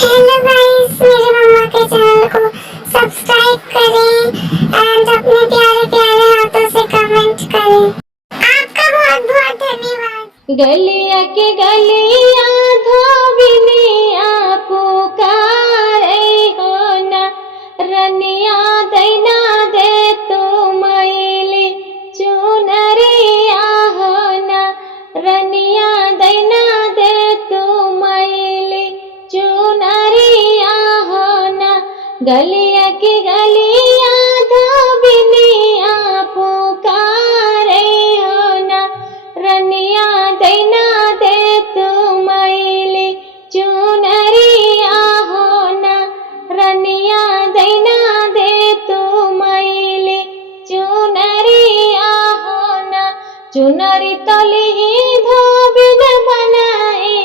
Hello guys, मेरे mama के channel को सब्सक्राइब करें एंड अपने प्यारे प्यारे हाथों से कमेंट करें। आपका बहुत बहुत धन्यवाद। गलिया के गलिया धोबिनिया पुकारे हो ना, रनिया दैना दे तू मैली चुनरिया हो ना, रनिया दैना दे तू मैली चुनरिया हो ना। गलिया के गलिया धोबिनिया पुकारे हो ना, रनिया दैना दे तू मैली चुनरिया हो ना, रनिया दैना दे तू मैली चुनरिया हो ना। चुनरी तली धोबिन बनाए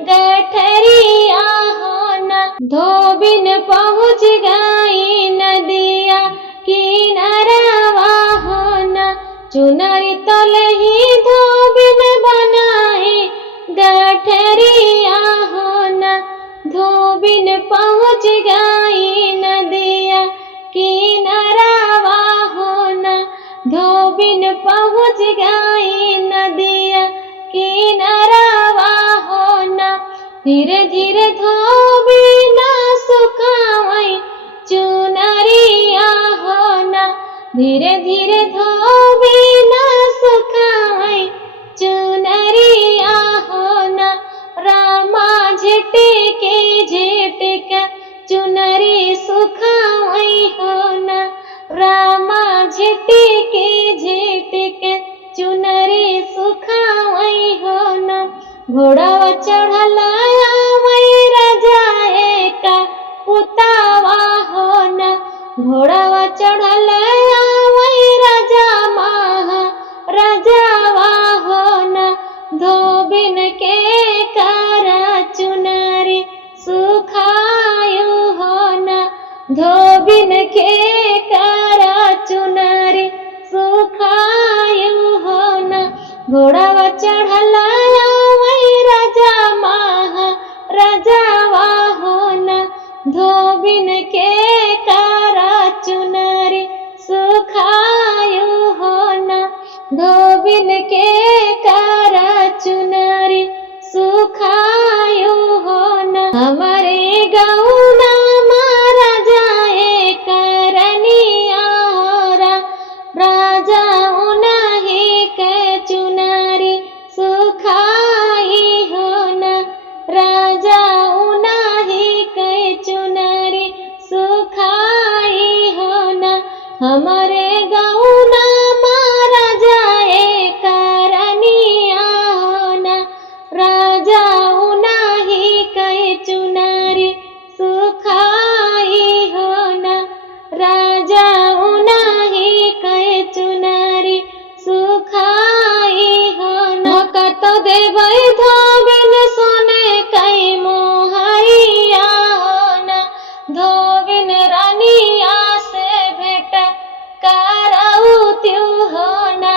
गठरिया हो ना, धोबिन पहुँच गई नदिया किनारवा हो ना। चुनरी तलही धोबिन बनाए गठरिया हो ना, धोबिन पहुँच गई नदिया किनारवा हो ना, धोबिन पहुँच गई नदिया किनारवा हो ना। धीरे धीरे धोबिन सुखावई चुनरिया हो ना, धीरे धीरे धोबिन सुखावई चुनरिया हो ना। रामा झिटके झिटके चुनरी सुखावई हो ना, रामा झिटके झिटके चुनरी सुखावई हो ना। घोड़ावा चढ़ल आवई राजा एका पुतावा हो ना, घोड़ावा चढ़ल आवई राजा महाराजावा हो ना। धोबिन के करा चुनरी सुखायु हो ना, धोबिन के करा चुनरी सुखायु हो ना। घोड़ावा चढ़ल आवई राजा महाराजावा हो ना, धोबिन के करा चुनरी सुखायु हो ना, धोबिन के करा चुनरी सुखायु हो ना। हमारे गौना महाराजा एक रनिया हो, राजा उन्हीं के चुनरी सुखाई हो ना, राजा उन्हीं के चुनरी सुखाई हो ना। हमारे गौना महाराजा एक रनिया हो ना, राजा उन्हीं के चुनरी सुखाई हो ना, राजा उन्हीं के चुनरी सुखाई हो ना। कत देवै धोबिन सोने कई मोहरिया हो ना, धोबिन रानिया से भेंट करौत्यु हो ना,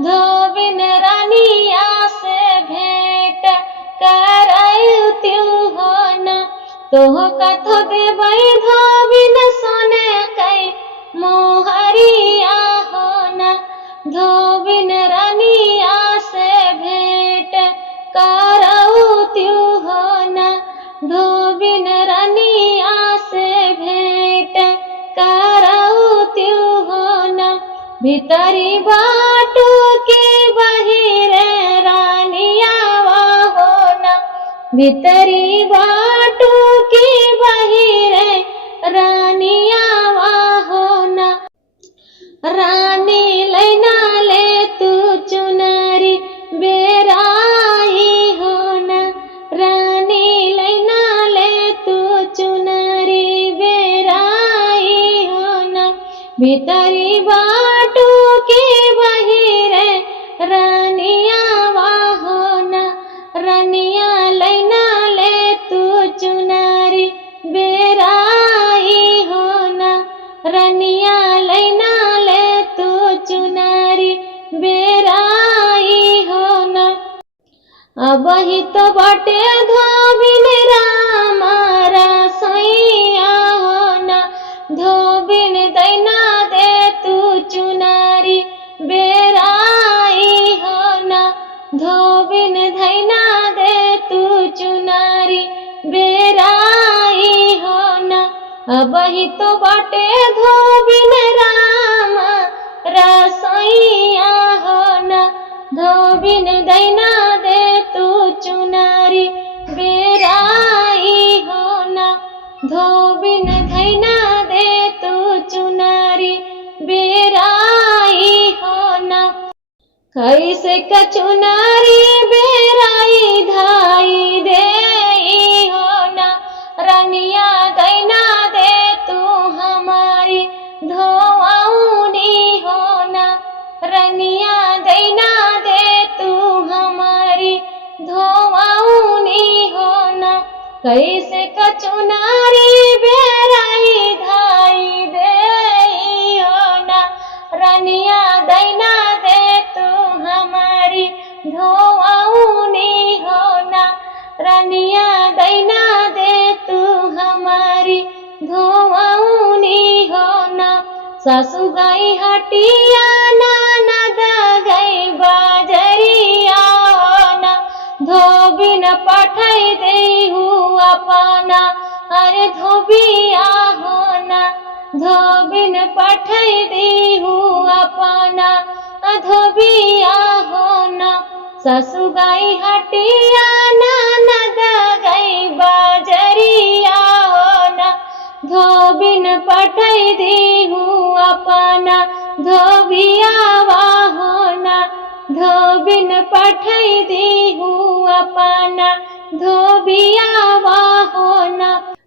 धोबिन रानिया से भेंट करौत्यु हो ना। तोह कथ देवै धोबिन सोने कई मोहरिया हो ना, धोबिन रानिया से भेंट करौत्यु हो ना, धोबिन रानिया से भेंट करौत्यु हो ना। भीतरी बाटू की बहिरे रानियावा हो ना, भीतरी बाटू की बहिरे रानियावा हो ना। रानी लैना ले तू चुनरी बेराई हो ना, रानी लैना ले तू चुनरी बेराई हो ना। भीतरी बाटू की बहिरे रानियावा हो ना, रानिया लैना ले तू चुनरी बेराई हो ना, रनिया लैना ले तू चुनरी बेराई हो ना। अब ही तो बाटे धोबिन राम बेराई हो न। अब ही तो बाटे धोबिन राम रसोइया हो न। धोबिन दैना दे तू चुनरी बेराई हो न। धोबिन धैना दे तू चुनरी बेराई हो न। कैसे कचुनरी बेराई धाई दे हो न। रनिया दैना दे तू हमारी धोआउनी हो न। रनिया दैना दे तू हमारी धोआउनी हो न। कैसे कचुनरी बेराई धाई दे हो न। रनिया दैना दे तू हमारी धोआउनी हो न। रनिया दैना दे तू हमारी धोआउनी हो न। सासू गई हटिया ननद गई बाजरिया हो न। धोबिन पठाई देहु अपना अरे धोबिया हो न। धोबिन पठाई देहु अपना धोबिया हो न। सासू गई हटिया ननद गई बाजरिया हो न। धोबिन पठाई देहु अपना धोबिया हो न। धोबिन पठाई देहु अपना धोबिया हो न।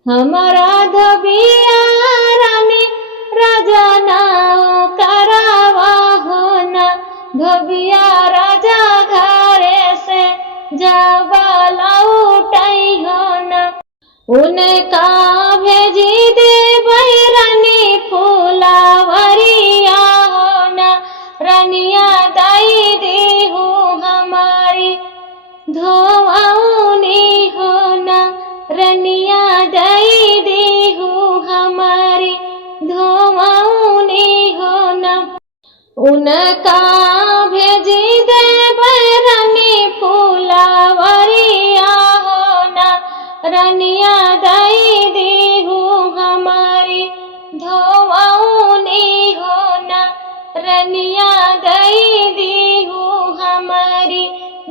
हमारा धोबिया रानी राजा नाओ करावा हो न। धोबिया राजा घरे से जावा लौटाई हो न। उनका भेजी दे रानी फूलावरिया हो न। रनिया दाई देहु हमारी धोआउनी हो न। रनिया दाई देहु हमारी धोआउनी हो न। उनका भेजी दे रानी फूलावरिया हो न। रनिया दाई देहु हमारी धोआउनी हो न। रनिया दाई देहु हमारी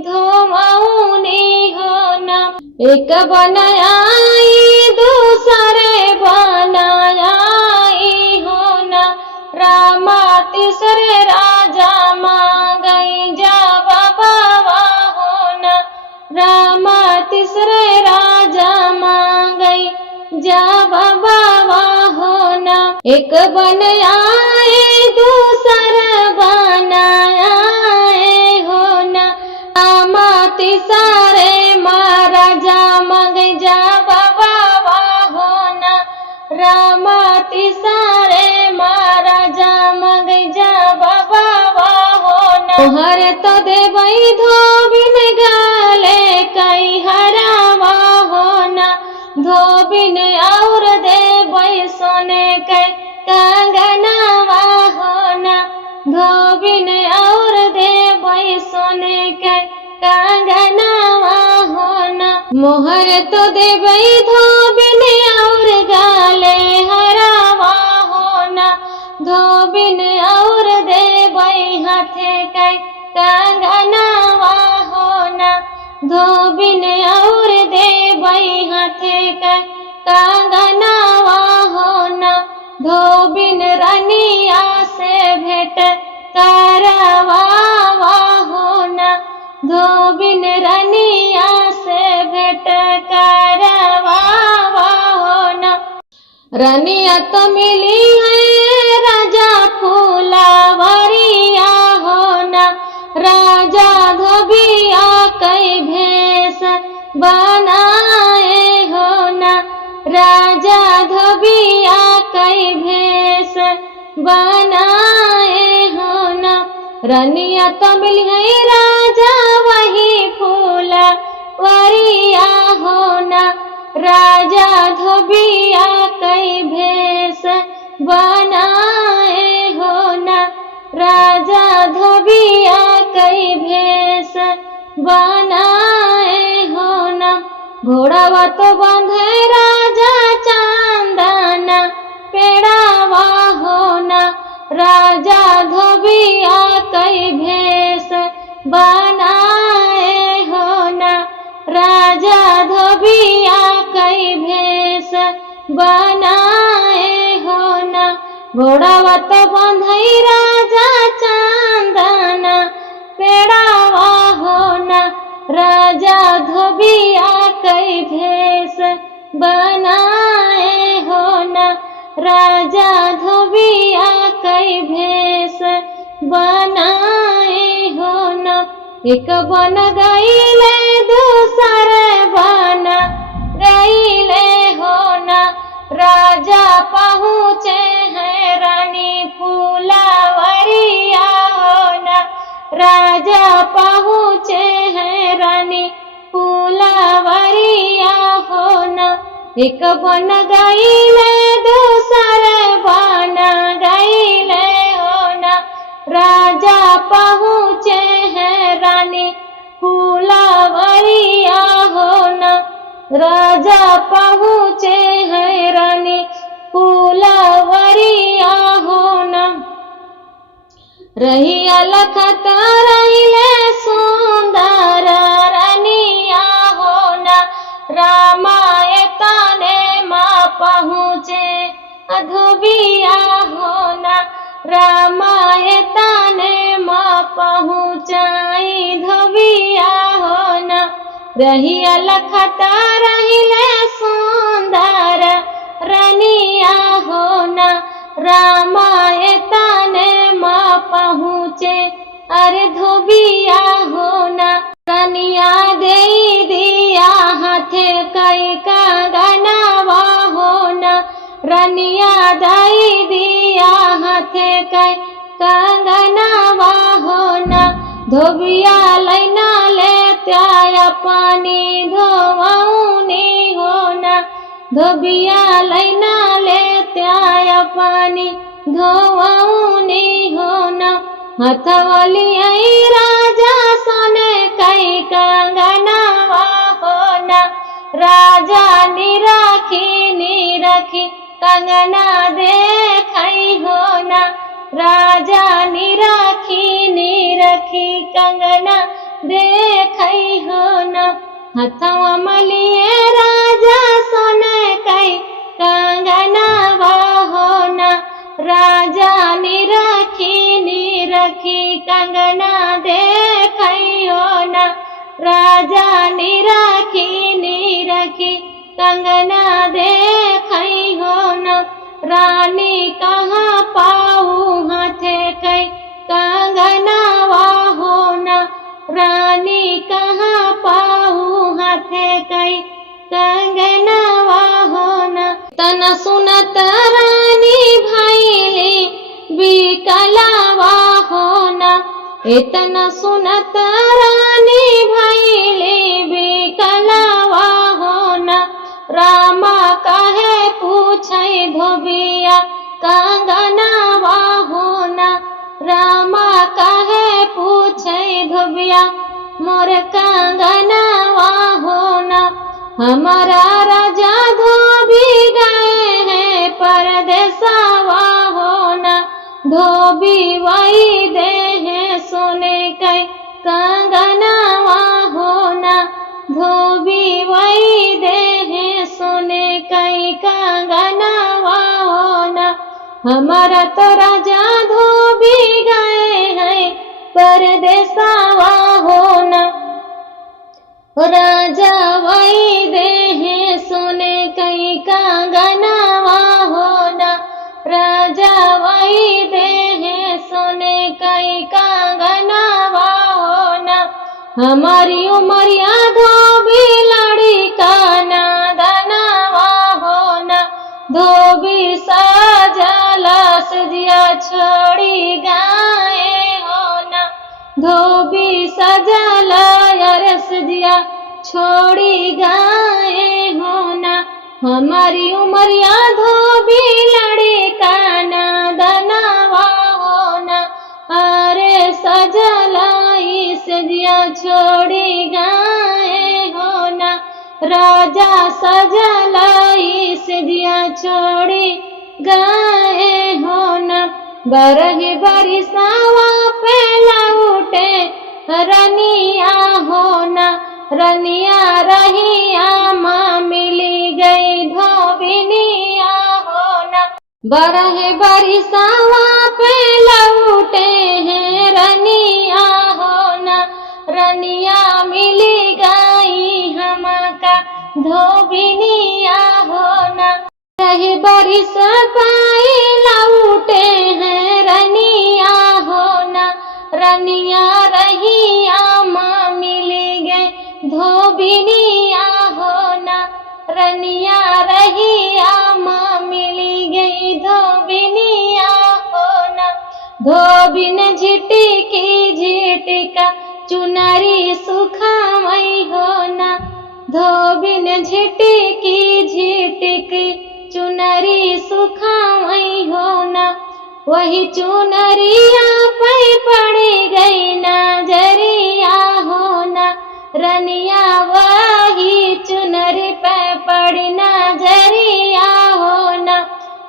धोआउनी हो न। एक बनाई दूसरे बनाई हो न। रामा तीसरे राजा मांगई जा बाबा हो न। रामा तीसरे राजा मांगई जा बाबा हो न। एक बन आए दूसरा बनाए हो न। रामा तीसरे महाराजा मांगई जा बाबा हो न। रामा तीसरे महाराजा मांगई जा बाबा हो न। मोहर तो देवई धोबिन गाले कई हरावा हो न। धोबिन और देवई सोने के कंगनवा हो न। धोबिन और देवई सोने के कंगनवा हो न। मोहर तो देवई धोबिन और गाले हरावा हो न। धोबिन और देवई हाथे के कंगनवा हो न। धोबिन और देवई हाथे के कंगनवा हो न। धोबिन रनिया से भेंट करवा हो न। धोबिन रनिया से भेंट करवा हो न। रनिया तो मिली है राजा फूलावरिया हो न। राजा धोबिया कई भेष बनाए हो न। राजा धोबिया कई भेष बनाए हो न। रनिया तो मिली है राजा वही फूलावरिया हो न। राजा धोबिया कई भेष बनाए हो न। राजा धोबिया कई भेष बनाए हो न। घोड़ावा तो बांधे बनाए हो ना। घोड़ावत बंधई राजा चांदना पेड़ावा हो ना। राजा धोबिया कई भेष बनाए हो ना। राजा धोबिया कई भेष बनाए हो ना। एक बन गईले दूसर बन गईले हो ना। राजा पहुँचे हैं रानी फूलावरिया हो ना। राजा पहुँचे हैं रानी फूलावरिया हो ना। एक बन गईले दूसर बन गईले हो ना। राजा पहुँचे हैं रानी फूलावरिया हो ना। राजा पहुँचे हैं रानी फूलावरिया हो ना। रहिया लखत रहिले सुंदर रनिया हो ना। रामायण ने माँ पहुँचे धोबिया हो ना। रामायण ने माँ पहुँचाई धोबिया हो ना। रहिया लखत रहिले सुंदर रनिया हो ना। रामायण ने माँ पहुँचे अरे धोबिया हो ना। रनिया दे दिया हाथे कई कंगनवा हो ना। रनिया दई दिया हाथे कई कंगनवा हो ना। धोबिया लैना ले त्याया पानी धोवनी हो ना। धोबिया लैना ले त्याया पानी धोवनी हो ना। हथवली आई राजा सोने कई कंगनवा हो ना। राजा निरखी कंगना देखई हो ना। राजा निरखी कंगना देखई हो ना। हथवा मलिए राजा सोने कई कंगनवा हो ना। राजा निरखी कंगना देखई हो ना। राजा निरखी कंगना देखई हो ना। रानी कहाँ पाऊ हाथे कई कंगनवा हो ना। रानी कहाँ पाऊ हाथे कई कंगनवा हो ना। तना सुनत रानी भैली बिकलावा हो ना। इतना सुनत रानी भैली बिकलावा हो ना। रामा कहे पूछे धोबिया कंगनवा हो ना। रामा कहे पूछे धोबिया मोर कंगनवा हो ना। हमारा राजा धोबी गए हैं परदेसवा हो ना। धोबी वही दे हैं सोने कई कंगनवा हो ना। धोबी वही दे हैं सोने कई कंगनवा हो ना। हमारा तो राजा धोबी गए हैं परदेसवा हो ना। राजा वही दे हैं सोने कई कंगनवा हो ना। राजा वही दे हैं सोने कई कंगनवा हो ना। हमारी उमरिया धोबी लड़ी का नादनवा हो ना। धोबी सजला सजिया छोड़ी गाए हो ना। धोबी सजला सजिया छोड़ी गाए हो ना। हमारी उमरिया धोबी लड़ी का नादनवा हो ना। अरे सजलाई सजिया छोड़ी गाए हो ना। राजा सजलाई सजिया छोड़ी गाए हो ना। बरही बरिसावा पे लौटे रनिया हो ना। रनिया रहिया माँ मिली गई धोबिनी बरहे बरिसावा पे लौटे हैं रनिया होना, रनिया मिली गई हमका धोबिनिया होना। रहे बरिस पाई लौटे हैं रनिया होना, रनिया रहिया माँ मिली गई धोबिनिया होना, रनिया रहिया माँ मिली गई धोबिनिया होना। धोबिन झिटिकी झिटिका चुनरी सुखामई होना, धोबिन झिटिकी झिटिकी चुनरी सुखामई होना। वही चुनरिया पे पड़ी गई नजरिया होना, रनिया वही चुनरी पे पड़ी नजरिया होना।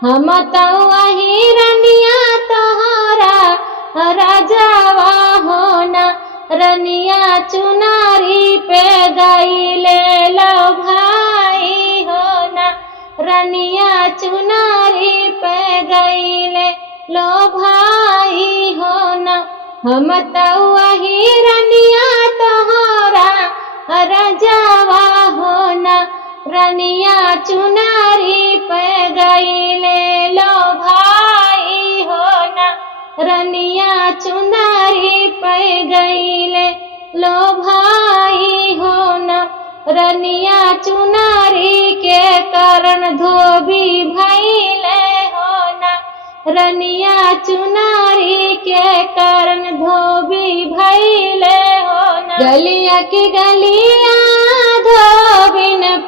हम तो वही रनिया तोहरा राजावा होना, रनिया चुनरी पे गई ले लो भाई होना, रनिया चुनरी पे गई ले लो भाई होना। हम तो वही रनिया तोहरा राजावा होना, रनिया चुनरी पे गई ले लो भाई होना, रनिया चुनरी पे गई ले लो भाई होना। रनिया चुनरी के कारण धोबी भइले होना, रनिया चुनरी के कारण धोबी भइले होना। गलिया की गलिया धोबिन